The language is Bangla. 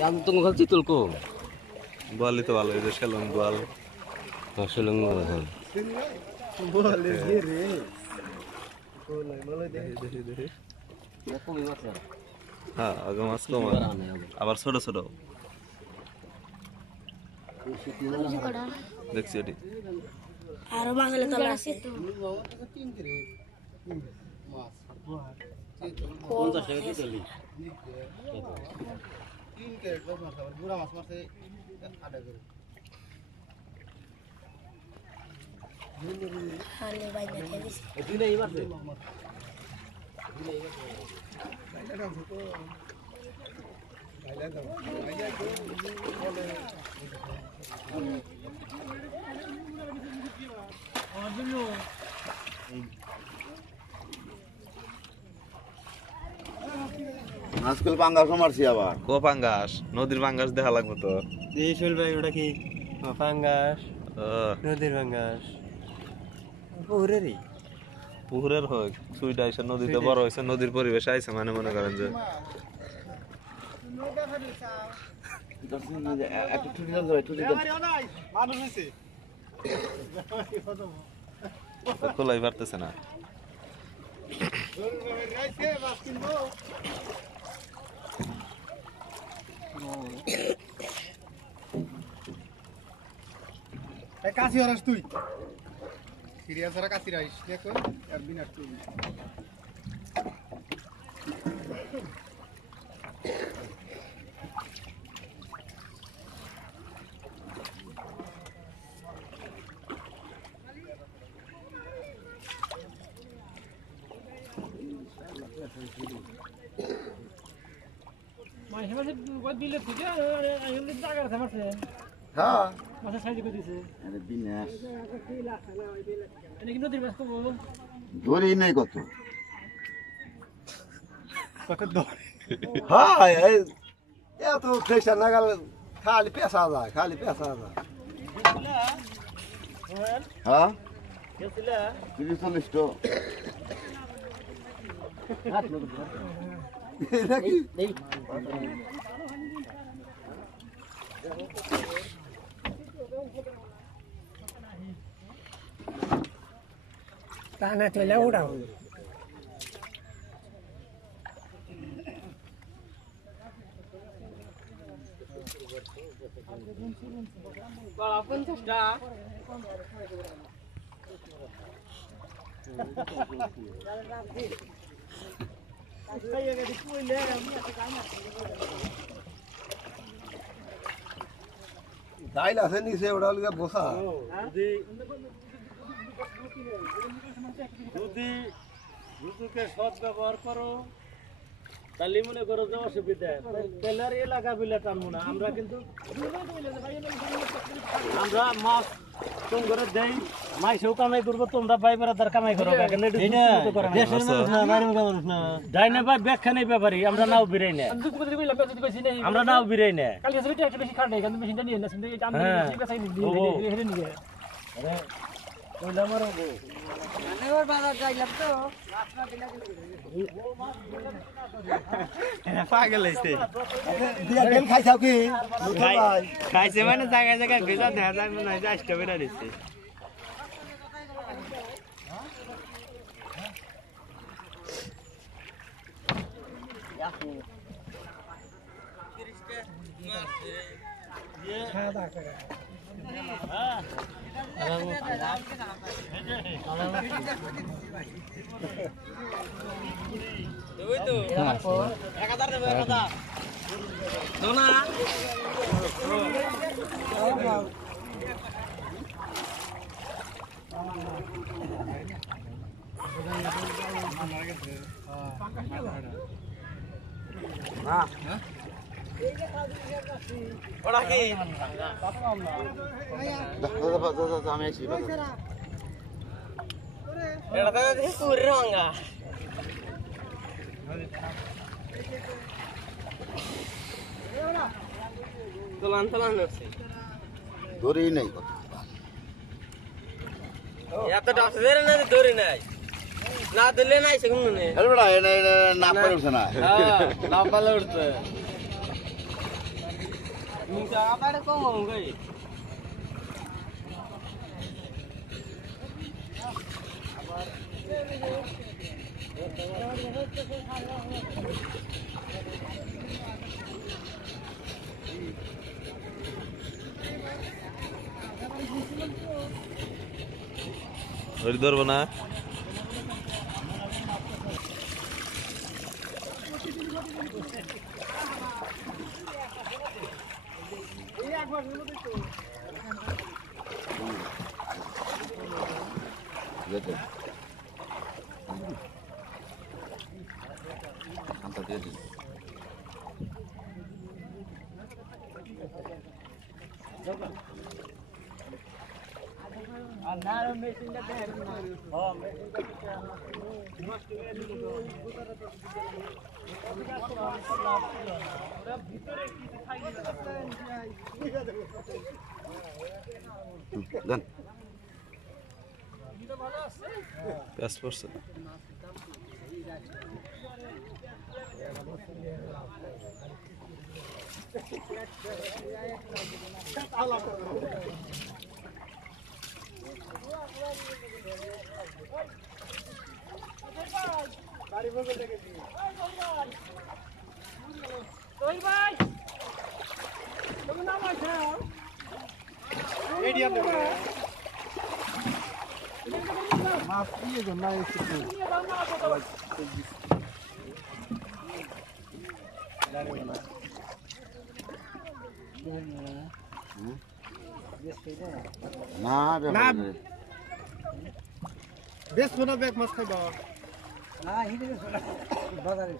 yang tunggu kal citul ko. Boal itu ভালো এই যে Shillong boal. Silong mo. Boal gire. দেখি Kumi mas ya. হ্যাঁ আগে মাছ কম আবার ছোট ছোট দেখছি এটি আরো মাছলে তলা আছে তো কোন তো সেটা দিলি 3 ক্যারেট মাছ আবার বুড়া মাছ মারছে আডা করে খালি বাইরে দিছি তুই না এবার দে আজকাল পাঙ্গাস মারছি আবার কো পাঙ্গাস নদীর পাঙ্গাস দেখা লাগবে তো দেশল ভাই ওটা কি পাঙ্গাস নদীর পাঙ্গাস পুকুরেরই পুকুরের হোক সুইটা এসে নদীতে বড় হয়েছে নদীর পরিবেশ আইছে মানে মনে করেন যে খোলাই পারতেছে না কাশি হরাস তুই সিরিয়াস হরা কাশি রাইস দেখো আর বিনা তুই মাঝে মাঝে দিলে থেকে এমনি জায়গা আছে মারছে হ্যাঁ মাছের সাইজ করে দিছে আরে বিনাশ এটা কি নদীর মাছ কব ধরি নাই কত কত দর হ্যাঁ এত ফ্রেশার নাগাল খালি পেশা যায় খালি পেশা যায় হ্যাঁ 30-40 নাকি টানা চলে উড়াও বাবা 50টা ডাইল আছে নিচে ওটা লিগে বসা যদি ঋতুকে সৎ ব্যবহার করো তাহলে মনে করো যে অসুবিধা তেলের এলাকা বিলে টানবো না আমরা কিন্তু আমরা মাছ তুমি করে দেই মাইসেও কামাই করবো তোমরা ভাই বেড়াদার কামাই করো ডাইনে ভাই ব্যাখ্যা নেই ব্যাপারি আমরা নাও বিরাই না আমরা নাও বিরাই না পাগল হইছে খাইছাও কি খাইছে মানে জায়গায় জায়গায় ভেজা দেখা যায় মনে হয় যে আষ্ট বেড়া দিচ্ছে আমি আছি ধরি নাই কত ধরে নাই না দিলে নাই সেগুলো না পারে উঠছে না না পালে উঠছে ওই ধরবো না দেন প্যাস পড়ছে মাছ দিয়ে গো না একটু না বেশ শোনা ব্যাগ মাছ খাইবা বাজারে